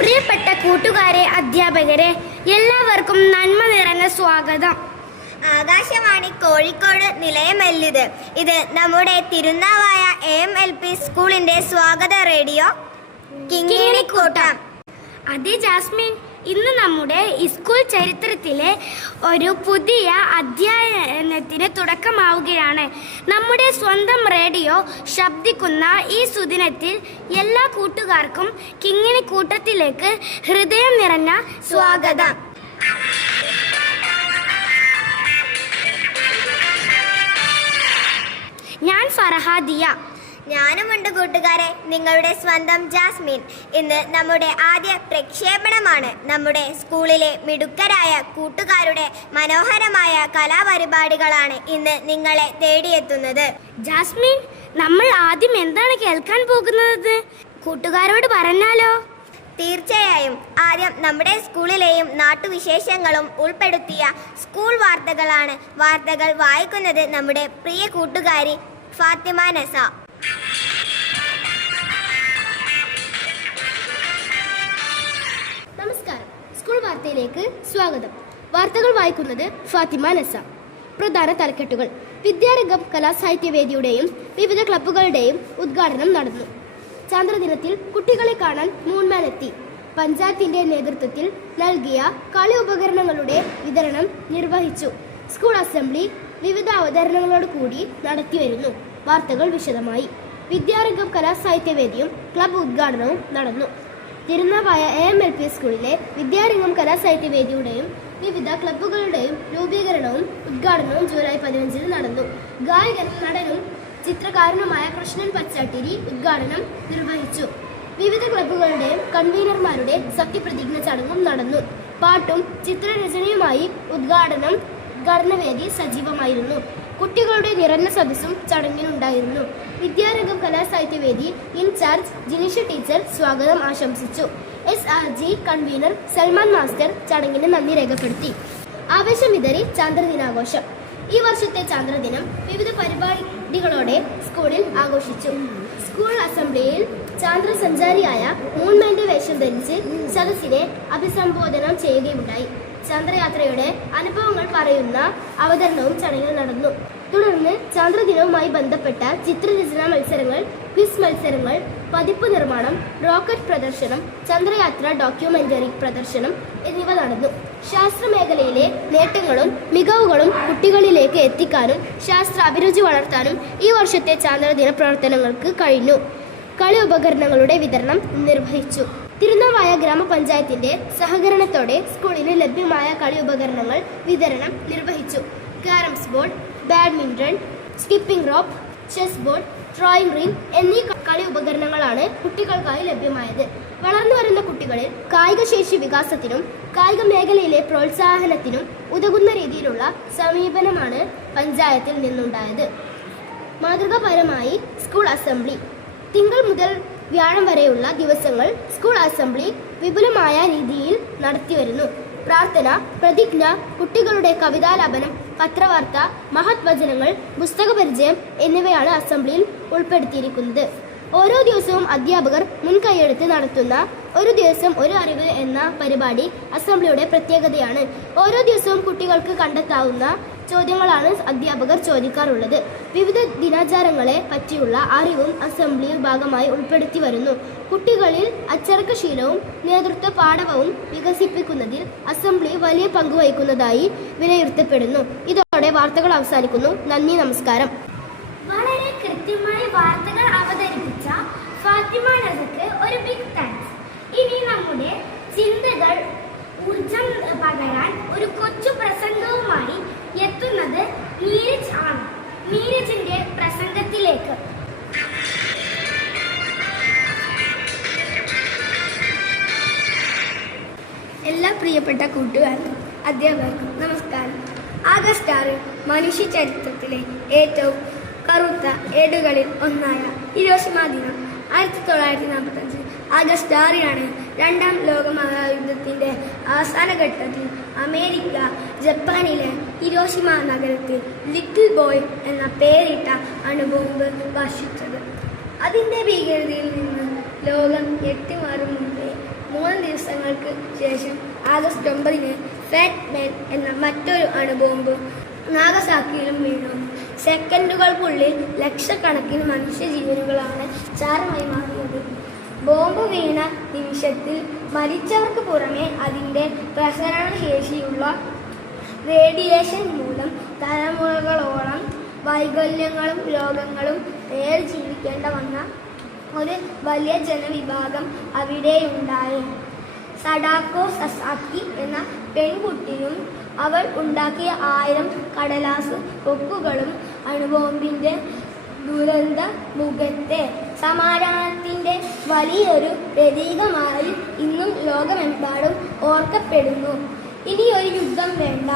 പ്രിയപ്പെട്ട കൂട്ടുകാരെ, അധ്യാപകരെ, എല്ലാവർക്കും നന്മ നിറഞ്ഞ സ്വാഗതം. ആകാശവാണി കോഴിക്കോട് നിലയമല്ലിത്. ഇത് നമ്മുടെ തിരുനാവായ AMLP സ്കൂളിന്റെ സ്വാഗത റേഡിയോ കിങ്ങിണിക്കൂട്ടം. അതെ ജാസ്മിൻ, ഇന്ന് നമ്മുടെ സ്കൂൾ ചരിത്രത്തിലെ ഒരു പുതിയ അധ്യായനത്തിന് തുടക്കമാവുകയാണ്. നമ്മുടെ സ്വന്തം റേഡിയോ ശബ്ദിക്കുന്ന ഈ സുദിനത്തിൽ എല്ലാ കൂട്ടുകാർക്കും കിങ്ങിണിക്കൂട്ടത്തിലേക്ക് ഹൃദയം നിറഞ്ഞ സ്വാഗതം. ഞാൻ ഫർഹാദിയ. ഞാനുമുണ്ട് കൂട്ടുകാരെ, നിങ്ങളുടെ സ്വന്തം ജാസ്മിൻ. ഇന്ന് നമ്മുടെ ആദ്യ പ്രക്ഷേപണമാണ്. നമ്മുടെ സ്കൂളിലെ മിടുക്കരായ കൂട്ടുകാരുടെ മനോഹരമായ കലാപരിപാടികളാണ് ഇന്ന് നിങ്ങളെ തേടിയെത്തുന്നത്. ജാസ്മിൻ, നമ്മൾ ആദ്യം എന്താണ് കേൾക്കാൻ പോകുന്നത്? കൂട്ടുകാരോട് പറഞ്ഞാലോ? തീർച്ചയായും. ആദ്യം നമ്മുടെ സ്കൂളിലെയും നാട്ടുവിശേഷങ്ങളും ഉൾപ്പെടുത്തിയ സ്കൂൾ വാർത്തകളാണ്. വാർത്തകൾ വായിക്കുന്നത് നമ്മുടെ പ്രിയ കൂട്ടുകാരി ഫാത്തിമ നസ. നമസ്കാരം. സ്കൂൾ വാർത്തയിലേക്ക് സ്വാഗതം. വാർത്തകൾ വായിക്കുന്നത് ഫാത്തിമ നസ. പ്രധാന തലക്കെട്ടുകൾ. വിദ്യാരംഗം കലാസാഹിത്യവേദിയുടെയും വിവിധ ക്ലബ്ബുകളുടെയും ഉദ്ഘാടനം നടന്നു. ചാന്ദ്രദിനത്തിൽ കുട്ടികളെ കാണാൻ മൂൺമാൻ എത്തി. പഞ്ചായത്തിന്റെ നേതൃത്വത്തിൽ നൽകിയ കളി ഉപകരണങ്ങളുടെ വിതരണം നിർവഹിച്ചു. സ്കൂൾ അസംബ്ലി വിവിധ അവതരണങ്ങളോട് കൂടി നടത്തിവരുന്നു. വാർത്തകൾ വിശദമായി. വിദ്യാരംഗം കലാസാഹിത്യവേദിയും ക്ലബ്ബ് ഉദ്ഘാടനവും നടന്നു. തിരുനാവായ AMLP സ്കൂളിലെ വിദ്യാരംഗം കലാസാഹിത്യവേദിയുടെയും വിവിധ ക്ലബ്ബുകളുടെയും രൂപീകരണവും ഉദ്ഘാടനവും ജൂലൈ 15 നടന്നു. ഗായകനും നടനും ചിത്രകാരനുമായ കൃഷ്ണൻ പച്ചാട്ടിരി ഉദ്ഘാടനം നിർവഹിച്ചു. വിവിധ ക്ലബ്ബുകളുടെയും കൺവീനർമാരുടെ സത്യപ്രതിജ്ഞ ചടങ്ങും നടന്നു. പാട്ടും ചിത്രരചനയുമായി ഉദ്ഘാടനവേദി സജീവമായിരുന്നു. കുട്ടികളുടെ നിറഞ്ഞ സദസ്സും ചടങ്ങിനുണ്ടായിരുന്നു. വിദ്യാരംഗം കലാസാഹിത്യവേദി ഇൻചാർജ് ജിനിഷ ടീച്ചർ സ്വാഗതം ആശംസിച്ചു. SRG കൺവീനർ സൽമാൻ മാസ്റ്റർ ചടങ്ങിന് നന്ദി രേഖപ്പെടുത്തി. ആവേശം വിതറി ചാന്ദ്രദിനാഘോഷം. ഈ വർഷത്തെ ചാന്ദ്രദിനം വിവിധ പരിപാടികളോടെ സ്കൂളിൽ ആഘോഷിച്ചു. സ്കൂൾ അസംബ്ലിയിൽ ചാന്ദ്രസഞ്ചാരിയായ മൂൺമാന്റെ വേഷം ധരിച്ച് സദസ്സിനെ അഭിസംബോധന ചെയ്യുകയുണ്ടായി. ചാന്ദ്രയാത്രയുടെ അനുഭവങ്ങൾ പറയുന്ന അവതരണവും ചടങ്ങിൽ നടന്നു. തുടർന്ന് ചാന്ദ്രദിനവുമായി ബന്ധപ്പെട്ട ചിത്രരചനാ മത്സരങ്ങൾ, ക്വിസ് മത്സരങ്ങൾ, പതിപ്പ് നിർമ്മാണം, റോക്കറ്റ് പ്രദർശനം, ചന്ദ്രയാത്ര ഡോക്യുമെന്ററി പ്രദർശനം എന്നിവ നടന്നു. ശാസ്ത്രമേഖലയിലെ നേട്ടങ്ങളും മികവുകളും കുട്ടികളിലേക്ക് എത്തിക്കാനും ശാസ്ത്ര അഭിരുചി വളർത്താനും ഈ വർഷത്തെ ചാന്ദ്രദിന പ്രവർത്തനങ്ങൾക്ക് കഴിഞ്ഞു. കളി ഉപകരണങ്ങളുടെ വിതരണം നിർവഹിച്ചു. തിരുനാവായ ഗ്രാമപഞ്ചായത്തിന്റെ സഹകരണത്തോടെ സ്കൂളിന് ലഭ്യമായ കളി ഉപകരണങ്ങൾ വിതരണം നിർവഹിച്ചു. Carroms board, badminton, skipping rope, chess board, drawing ring എന്നീ കളി ഉപകരണങ്ങളാണ് കുട്ടികൾക്കായി ലഭ്യമായത്. വളർന്നു വരുന്ന കുട്ടികളിൽ കായികശേഷി വികാസത്തിനും കായിക മേഖലയിലെ പ്രോത്സാഹനത്തിനും ഉതകുന്ന രീതിയിലുള്ള സമീപനമാണ് പഞ്ചായത്തിൽ നിന്നുണ്ടായത്. മാതൃകാപരമായി സ്കൂൾ അസംബ്ലി. തിങ്കൾ മുതൽ വ്യാഴം വരെയുള്ള ദിവസങ്ങൾ സ്കൂൾ അസംബ്ലി വിപുലമായ രീതിയിൽ നടത്തിവരുന്നു. പ്രാർത്ഥന, പ്രതിജ്ഞ, കുട്ടികളുടെ കവിതാലാപനം, പത്രവാർത്ത, മഹത് വചനങ്ങൾ, പുസ്തക പരിചയം എന്നിവയാണ് അസംബ്ലിയിൽ ഉൾപ്പെടുത്തിയിരിക്കുന്നത്. ഓരോ ദിവസവും അധ്യാപകർ മുൻകൈയെടുത്ത് നടത്തുന്ന ഒരു ദിവസം ഒരു അറിവ് എന്ന പരിപാടി അസംബ്ലിയുടെ പ്രത്യേകതയാണ്. ഓരോ ദിവസവും കുട്ടികൾക്ക് കണ്ടെത്താവുന്ന ചോദ്യങ്ങളാണ് അധ്യാപകർ ചോദിക്കാറുള്ളത്. വിവിധ ദിനാചാരങ്ങളെ പറ്റിയുള്ള അറിവും അസംബ്ലിയിൽ ഭാഗമായി ഉൾപ്പെടുത്തി വരുന്നു. കുട്ടികളിൽ അച്ചടക്കശീലവും നേതൃത്വ പാഠവും വികസിപ്പിക്കുന്നതിൽ അസംബ്ലി വലിയ പങ്ക് വഹിക്കുന്നതായി വിലയിരുത്തപ്പെടുന്നു. ഇതോടെ വാർത്തകൾ അവസാനിക്കുന്നു. നന്ദി, നമസ്കാരം. വളരെ കൃത്യമായി വാർത്തകൾ അവതരിപ്പിച്ച ഫാത്തിമ നസക്ക് ഒരു ബിഗ് താങ്ക്സ്. ഇനി നമ്മുടെ ചിന്തകൾ ഊർജം പകരാൻ ഒരു കൊച്ചു പ്രസംഗവുമായി എത്തുന്നത് നീരജ് ആണ്. നീരജിന്റെ പ്രസംഗത്തിലേക്ക്. എല്ലാ പ്രിയപ്പെട്ട കൂട്ടുകാർക്കും അധ്യാപകർക്കും നമസ്കാരം. ആഗസ്റ്റ് 6 മനുഷ്യ ചരിത്രത്തിലെ ഏറ്റവും കറുത്ത ഏടുകളിൽ ഒന്നായ ഹിരോഷിമ ദിനം. 1945 ആഗസ്റ്റ് 6 രണ്ടാം ലോക മഹായുദ്ധത്തിന്റെ അവസാന ഘട്ടത്തിൽ അമേരിക്ക ജപ്പാനിലെ ഹിരോഷിമ നഗരത്തിൽ ലിറ്റിൽ ബോയ് എന്ന പേരിട്ട അണുബോംബ് വർഷിച്ചത്. അതിൻ്റെ ഭീകരതയിൽ നിന്ന് ലോകം ഞെട്ടിമാറും മുമ്പേ 3 ദിവസങ്ങൾക്ക് ശേഷം ആഗസ്റ്റ് 9 ഫാറ്റ് മാൻ എന്ന മറ്റൊരു അണുബോംബ് നാഗസാക്കിയിലും വീണു. സെക്കൻഡുകൾക്കുള്ളിൽ ലക്ഷക്കണക്കിന് മനുഷ്യജീവനുകളാണ് ചാരമായി മാറിയത്. ബോംബ് വീണ നിമിഷത്തിൽ മരിച്ചവർക്ക് പുറമെ അതിൻ്റെ പ്രസരണശേഷിയുള്ള റേഡിയേഷൻ മൂലം തലമുറകളോളം വൈകല്യങ്ങളും രോഗങ്ങളും നേരി ജീവിക്കേണ്ട വന്ന ഒരു വലിയ ജനവിഭാഗം അവിടെയുണ്ടായി. സഡാക്കോ സസാക്കി എന്ന പെൺകുട്ടിയും അവൾ ഉണ്ടാക്കിയ 1000 കടലാസ് കൊക്കുകളും അണുബോംബിന്റെ ദുരന്ത മുഖത്തെ സമാധാനത്തിന്റെ വലിയൊരു പ്രതീകമായി ഇന്നും ലോകമെമ്പാടും ഓർക്കപ്പെടുന്നു. ഇനി ഒരു യുദ്ധം വേണ്ട,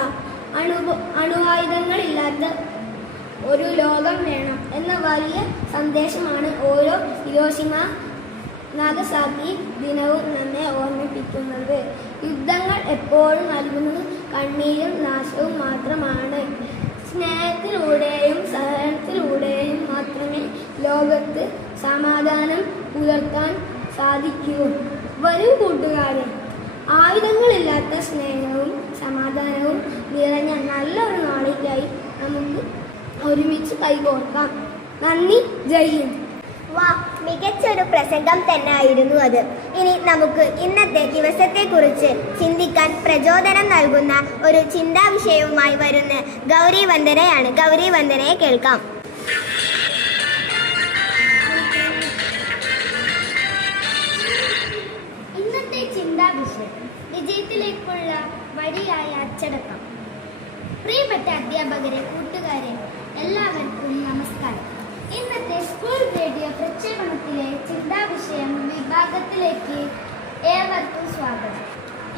അണുവായുധങ്ങളില്ലാത്ത ഒരു ലോകം വേണം എന്ന വലിയ സന്ദേശമാണ് ഓരോ ഹിരോഷിമ നാഗസാക്കി ദിനവും നമ്മെ ഓർമ്മിപ്പിക്കുന്നത്. യുദ്ധങ്ങൾ എപ്പോഴും നൽകുന്നത് കണ്ണീരും നാശവും മാത്രമാണ്. സ്നേഹത്തിലൂടെയും സഹനത്തിലൂടെയും മാത്രമേ ലോകത്ത് സമാധാനം പുലർത്താൻ സാധിക്കൂ. വരൂ കൂട്ടുകാരെ, ആയുധങ്ങളില്ലാത്ത സ്നേഹവും സമാധാനവും നിറഞ്ഞ നല്ലൊരു നാളിലേക്കായി നമുക്ക് ഒരുമിച്ച് കൈകോർക്കാം. നന്ദി, ജയ് ഹിന്ദ്. വാ, മികച്ചൊരു പ്രസംഗം തന്നെ ആയിരുന്നു അത്. ഇനി നമുക്ക് ഇന്നത്തെ ദിവസത്തെക്കുറിച്ച് ചിന്തിക്കാൻ പ്രചോദനം നൽകുന്ന ഒരു ചിന്താവിഷയവുമായി വരുന്ന ഗൗരി വന്ദനയാണ്. ഗൗരി വന്ദനയെ കേൾക്കാം. ഇന്നത്തെ ചിന്താവിഷയം വിജയത്തിലേക്കുള്ള വഴിയായ അച്ചടക്കം. പ്രിയപ്പെട്ട അധ്യാപകരെ, കൂട്ടുകാരെ, എല്ലാവർക്കും നമസ്കാരം. ഇന്നത്തെ സ്കൂൾ റേഡിയോ പ്രക്ഷേപണത്തിലെ ചിന്താവിഷയം വിഭാഗത്തിലേക്ക് ഏവർക്കും സ്വാഗതം.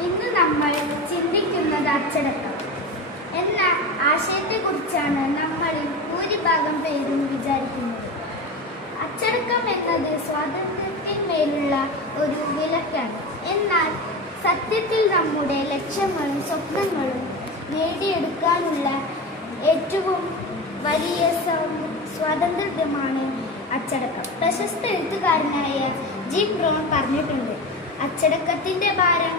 ഇന്ന് നമ്മൾ ചിന്തിക്കുന്നത് അച്ചടക്കം എന്ന ആശയത്തെക്കുറിച്ചാണ് നമ്മളിൽ ഭൂരിഭാഗം പേരും വിചാരിക്കുന്നത്. അച്ചടക്കം എന്നത് സ്വാതന്ത്ര്യത്തിന്മേലുള്ള ഒരു വിലക്കാണ്. എന്നാൽ സത്യത്തിൽ നമ്മുടെ ലക്ഷ്യങ്ങളും സ്വപ്നങ്ങളും നേടിയെടുക്കാനുള്ള ഏറ്റവും വലിയ സ്വാതന്ത്ര്യമാണ് അച്ചടക്കം. പ്രശസ്ത എഴുത്തുകാരനായ ജി ബ്രൗൺ പറഞ്ഞിട്ടുണ്ട്, അച്ചടക്കത്തിൻ്റെ ഭാരം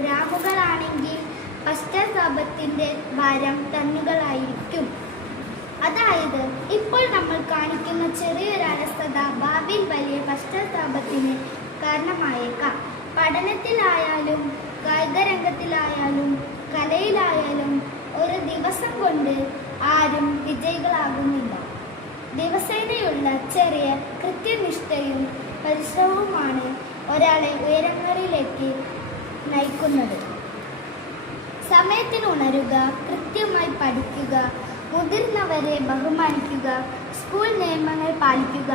ഗ്രാമുകളാണെങ്കിൽ പശ്ചാത്താപത്തിൻ്റെ ഭാരം ടണ്ണുകളായിരിക്കും. അതായത് ഇപ്പോൾ നമ്മൾ കാണിക്കുന്ന ചെറിയൊരു അലസത ഭാവിയിൽ വലിയ പശ്ചാത്താപത്തിന് കാരണമായേക്കാം. പഠനത്തിലായാലും കായികരംഗത്തിലായാലും കലയിലായാലും ഒരു ദിവസം കൊണ്ട് ആരും വിജയികളാകുന്നില്ല. ദിവസേനയുള്ള ചെറിയ കൃത്യനിഷ്ഠയും പരിശ്രമവുമാണ് ഒരാളെ ഉയരങ്ങളിലേക്ക് നയിക്കുന്നത്. സമയത്തിന് ഉണരുക, കൃത്യമായി പഠിക്കുക, മുതിർന്നവരെ ബഹുമാനിക്കുക, സ്കൂൾ നിയമങ്ങൾ പാലിക്കുക,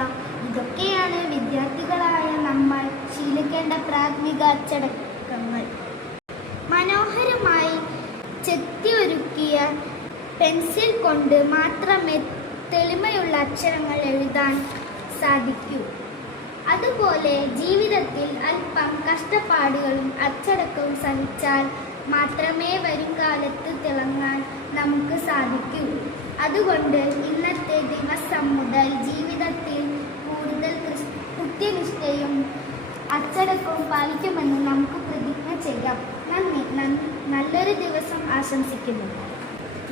ഇതൊക്കെയാണ് വിദ്യാർത്ഥികളായ നമ്മൾ ശീലിക്കേണ്ട പ്രാഥമിക അച്ചടക്കങ്ങൾ. മനോഹരമായി ചെത്തിയൊരുക്കിയ പെൻസിൽ കൊണ്ട് മാത്രമേ തെളിമയുള്ള അക്ഷരങ്ങൾ എഴുതാൻ സാധിക്കൂ. അതുപോലെ ജീവിതത്തിൽ അല്പം കഷ്ടപ്പാടുകളും അച്ചടക്കവും സഹിച്ചാൽ മാത്രമേ വരും കാലത്ത് തിളങ്ങാൻ നമുക്ക് സാധിക്കൂ. അതുകൊണ്ട് ഇന്നത്തെ ദിവസം മുതൽ ജീവിതത്തിൽ കൂടുതൽ കൃത്യനിഷ്ഠയും അച്ചടക്കവും പാലിക്കുമെന്ന് നമുക്ക് പ്രതിജ്ഞ ചെയ്യാം. നല്ലൊരു ദിവസം ആശംസിക്കുന്നു.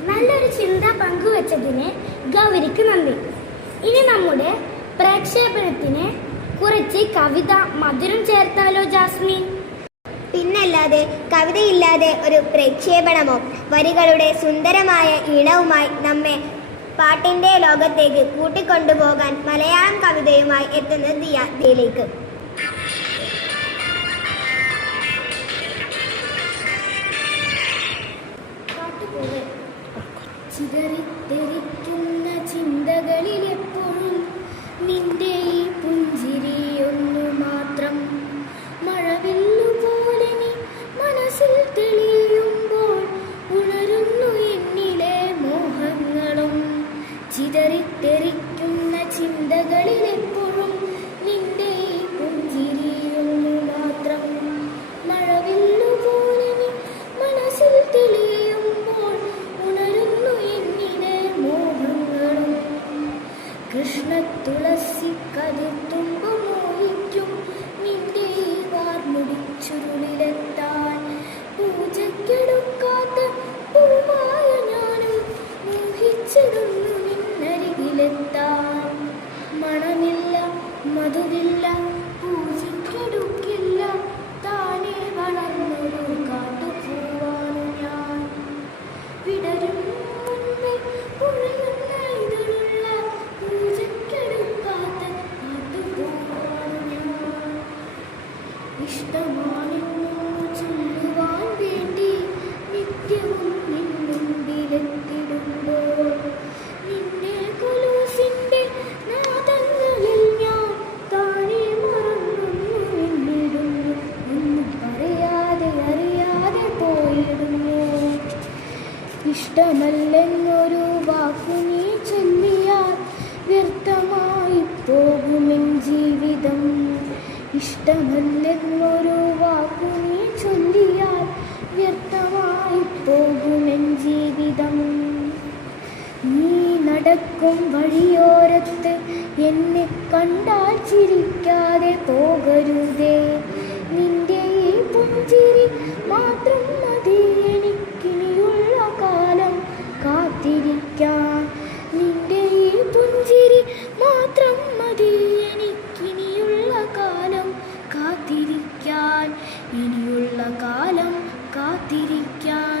നല്ലൊരു ചിന്ത പങ്കുവച്ചതിന് ഗൗരിക്ക് നന്ദി. ഇനി നമ്മുടെ പ്രക്ഷേപണത്തിന് കുറച്ച് കവിത മധുരം ചേർത്താലോ ജാസ്മിൻ? പിന്നല്ലാതെ, കവിതയില്ലാതെ ഒരു പ്രക്ഷേപണമോ? വരികളുടെ സുന്ദരമായ ഈണവുമായി നമ്മെ പാട്ടിൻ്റെ ലോകത്തേക്ക് കൂട്ടിക്കൊണ്ടുപോകാൻ മലയാളം കവിതയുമായി എത്തുന്ന ദിയയിലേക്ക്. ചിതറിത്തെറിക്കുന്ന ചിന്തകളിലെപ്പോഴും നിന്റെ ഈ പുഞ്ചിരിയൊന്നു മാത്രം. മഴവില്ലുപോലെ നീ മനസ്സിൽ തെളിയുമ്പോൾ ഉണരുന്നു എന്നിലെ മോഹങ്ങളും. ചിതറിത്തെറിക്കുന്ന ചിന്തകളിലെപ്പോഴും നിന്റെ ഈ പുഞ്ചിരിയൊന്നു മാത്രം. മഴവില്ലുപോലെ നീ മനസ്സിൽ തെളിയുമ്പോൾ ഉണരുന്നു എന്നിലെ മോഹങ്ങളും. തുളസി കതിർത്തുമ്പ മോഹിക്കും നിന്റെ വാർമുടിച്ചുരുളിലെത്താൻ പൂജക്കെടുക്കാത്ത പൂവായ ഞാനും മോഹിച്ചിരുന്നു നിന്നരികിലെത്താൻ മണമില്ല മധുവില്ല പൂജക്കെടുക്കില്ല താനേ വളർന്നൊരു കാട്ടുപൂവാണ് ഞാൻ വിടരും മുൻപേ പൊഴിയുന്ന ഇതിലുള്ള പൂജക്കെടുക്കാത്ത കാട്ടുപൂവാണ് ഞാൻ ഇഷ്ടമാണെന്നു ചൊല്ലുവാൻ വേണ്ടി നിത്യവും നിന്നുമ്പിലെത്തിടുമ്പോൾ നിന്നെ കൊലൂസിന്റെ നാദങ്ങളിൽ ഞാൻ താനെ മറന്നു നിന്നിടുന്നു ഒന്നും പറയാതെ അറിയാതെ പോയിടുന്നു ഇഷ്ടമല്ലെന്നൊരു വാക്കു നീ ചൊല്ലിയാൽ വ്യർത്ഥമായി പോകുമെൻ ജീവിതം ഇഷ്ടമല്ലെന്നൊരു വാക്കു നീ ചൊല്ലിയാൽ വ്യർത്ഥമായി പോകുമെൻ ജീവിതം നീ നടക്കും വഴിയോരത്ത് എന്നെ കണ്ടാൽ ചിരിക്കാതെ പോകരുതേ നിന്റെ ഈ പുഞ്ചിരി മാത്രം മതി എനിക്കിനിയുള്ള കാലം കാത്തിരിക്കാൻ നിന്റെ ഈ പുഞ്ചിരി മാത്രം മതി എനിക്കിനിയുള്ള കാലം കാത്തിരിക്കാൻ ഇനിയുള്ള കാലം കാത്തിരിക്കാൻ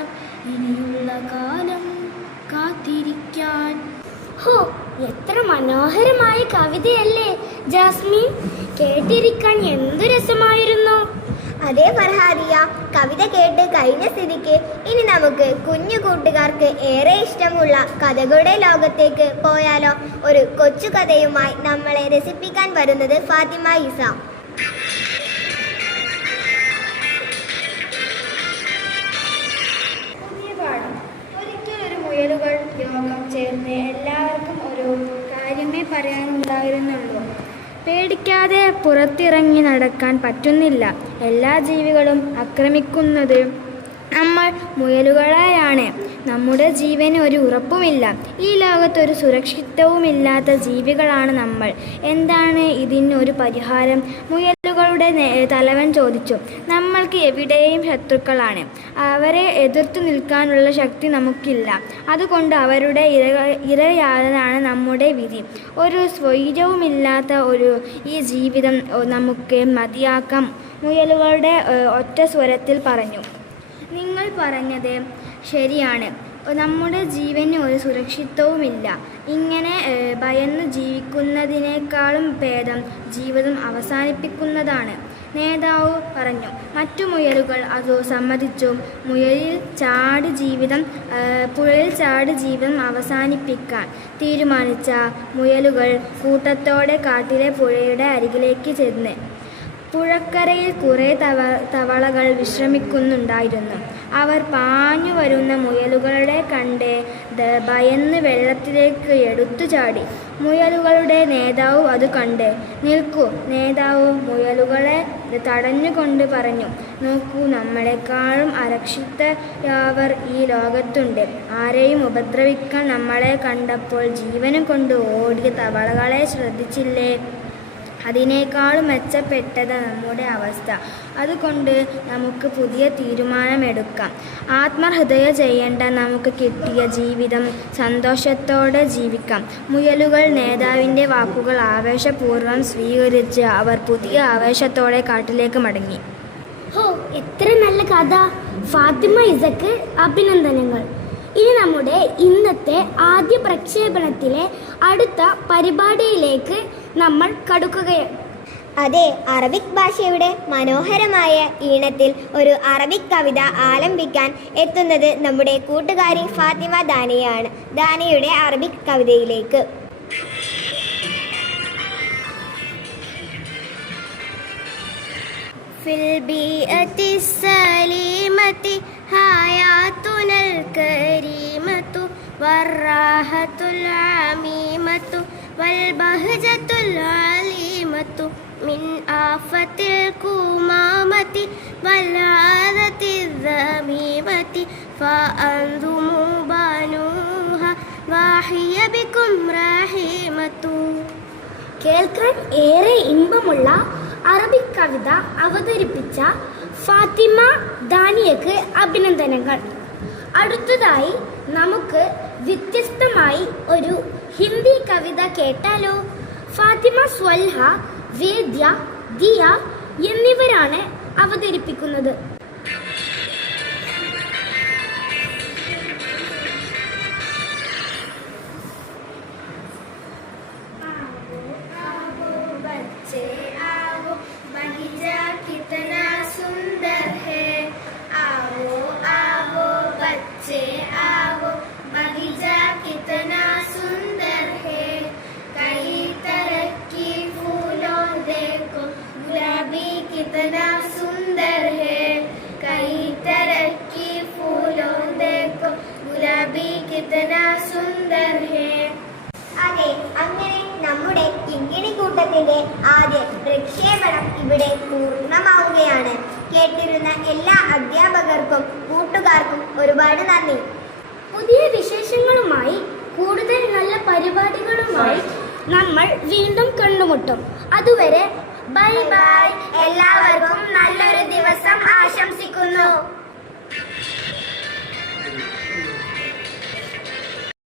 ഇനിയുള്ള കാലം കാത്തിരിക്കാൻ ഹോ, എത്ര മനോഹരമായ കവിതയല്ലേ ജാസ്മിൻ. കേട്ടിരിക്കാൻ എന്ത് രസമായിരുന്നു. അതേ ഫർഹാദിയ, കവിത കേട്ട് കഴിഞ്ഞ സ്ഥിതിക്ക് ഇനി നമുക്ക് കുഞ്ഞു കൂട്ടുകാർക്ക് ഏറെ ഇഷ്ടമുള്ള കഥകളുടെ ലോകത്തേക്ക് പോയാലോ? ഒരു കൊച്ചു കഥയുമായി നമ്മളെ രസിപ്പിക്കാൻ വരുന്നത് ഫാത്തിമ ഇസ. ഒരിക്കലൊരു മുയലുകൾ യോഗം ചേർന്ന് എല്ലാവർക്കും ഒരു കാര്യമേ പറയാനുണ്ടായിരുന്നുള്ളൂ. പേടിക്കാതെ പുറത്തിറങ്ങി നടക്കാൻ പറ്റുന്നില്ല. എല്ലാ ജീവികളും ആക്രമിക്കുന്നത് നമ്മൾ മുയലുകളെയാണ്. നമ്മുടെ ജീവന് ഒരു ഉറപ്പുമില്ല. ഈ ലോകത്തൊരു സുരക്ഷിതവുമില്ലാത്ത ജീവികളാണ് നമ്മൾ. എന്താണ് ഇതിന് ഒരു പരിഹാരം? മുയലുകളുടെ തലവൻ ചോദിച്ചു. നമ്മൾക്ക് എവിടെയും ശത്രുക്കളാണ്. അവരെ എതിർത്തു നിൽക്കാനുള്ള ശക്തി നമുക്കില്ല. അതുകൊണ്ട് അവരുടെ ഇരയാകാനാണ് നമ്മുടെ വിധി. ഒരു സ്വൈര്യവുമില്ലാത്ത ഈ ജീവിതം നമുക്ക് മതിയാക്കാം, മുയലുകളുടെ ഒറ്റ സ്വരത്തിൽ പറഞ്ഞു. നിങ്ങൾ പറഞ്ഞത് ശരിയാണ്. നമ്മുടെ ജീവന് ഒരു സുരക്ഷിതവുമില്ല. ഇങ്ങനെ ഭയന്ന് ജീവിക്കുന്നതിനേക്കാളും ഭേദം ജീവിതം അവസാനിപ്പിക്കുന്നതാണ്, നേതാവ് പറഞ്ഞു. മറ്റു മുയലുകൾ അത് സമ്മതിച്ചു. പുഴയിൽ ചാടി ജീവിതം അവസാനിപ്പിക്കാൻ തീരുമാനിച്ച മുയലുകൾ കൂട്ടത്തോടെ കാട്ടിലെ പുഴയുടെ അരികിലേക്ക് ചെന്ന് പുഴക്കരയിൽ കുറേ തവളകൾ വിശ്രമിക്കുന്നുണ്ടായിരുന്നു. അവർ പാഞ്ഞു വരുന്ന മുയലുകളെ കണ്ട് ഭയന്ന് വെള്ളത്തിലേക്ക് എടുത്തു ചാടി. മുയലുകളുടെ നേതാവ് അത് കണ്ട് നിൽക്കൂ. നേതാവ് മുയലുകളെ തടഞ്ഞുകൊണ്ട് പറഞ്ഞു. നോക്കൂ, നമ്മളെക്കാളും അരക്ഷിതരായവർ ഈ ലോകത്തുണ്ട്. ആരെയും ഉപദ്രവിക്കാൻ നമ്മളെ കണ്ടപ്പോൾ ജീവനും കൊണ്ട് ഓടിയ തവളകളെ ശ്രദ്ധിച്ചില്ലേ? അതിനേക്കാളും മെച്ചപ്പെട്ടത് നമ്മുടെ അവസ്ഥ. അതുകൊണ്ട് നമുക്ക് പുതിയ തീരുമാനമെടുക്കാം. ആത്മഹത്യ ചെയ്യേണ്ട. നമുക്ക് കിട്ടിയ ജീവിതം സന്തോഷത്തോടെ ജീവിക്കാം. മുയലുകൾ നേതാവിൻ്റെ വാക്കുകൾ ആവേശപൂർവ്വം സ്വീകരിച്ച് അവർ പുതിയ ആവേശത്തോടെ കാട്ടിലേക്ക് മടങ്ങി. ഹോ, എത്ര നല്ല കഥ. ഫാത്തിമ ഇസക്ക് അഭിനന്ദനങ്ങൾ. ഇനി നമ്മുടെ ഇന്നത്തെ ആദ്യ പ്രക്ഷേപണത്തിലെ അടുത്ത പരിപാടിയിലേക്ക് നമ്മൾ കടക്കുകയാണ്. അതെ, അറബിക് ഭാഷയുടെ മനോഹരമായ ഈണത്തിൽ ഒരു അറബിക് കവിത ആലപിക്കാൻ എത്തുന്നത് നമ്മുടെ കൂട്ടുകാരി ഫാത്തിമ ദാനിയാണ്. ദാനിയുടെ അറബിക് കവിതയിലേക്ക്. ഫിൽ ബിഅത്തി സലീമത്തി ഹയാതുനൽ കരീമത്തു വറാഹത്തുൽ അമീമത്തു വൽ ബഹജത്തുൽ അലീമത്തു മിൻ ആഫത്തിൽ കുമാമത്തി വൽ ആദത്തിൽ ദമീമത്തി ഫഅൻതുമു ബാനുഹ വഹിയ ബികും റഹീമത്തു. കേൾക്കാൻ ഏറെ ഇമ്പമുള്ള അറബിക് കവിത അവതരിപ്പിച്ച ഫാത്തിമ ദാനിയക്ക് അഭിനന്ദനങ്ങൾ. അടുത്തതായി നമുക്ക് വ്യത്യസ്തമായി ഒരു ഹിന്ദി കവിത കേട്ടാലോ? ഫാത്തിമ സ്വൽഹ, വേദ്യ, ദിയ എന്നിവരാണ് അവതരിപ്പിക്കുന്നത്. कितना सुंदर है, आओ आओ बच्चे आओ, बगीचा कितना सुंदर है, कई तरह की फूलों देखो, गुलाबी कितना सुंदर है, कई तरह की फूलों देखो, गुलाबी कितना सुंदर है. അതെ, അങ്ങനെ നമ്മുടെ കിങ്ങിണി കൂട്ടത്തിന്റെ ആദ്യ പ്രക്ഷേപണം ഇവിടെ പൂർണ്ണമാവുകയാണ്. കേട്ടിരുന്ന എല്ലാ അധ്യാപകർക്കും കൂട്ടുകാർക്കും ഒരുപാട് നന്ദി. പുതിയ വിശേഷങ്ങളുമായി കൂടുതൽ നല്ല പരിപാടികളുമായി നമ്മൾ വീണ്ടും കണ്ടുമുട്ടും. അതുവരെ ബൈ ബൈ. എല്ലാവർക്കും നല്ല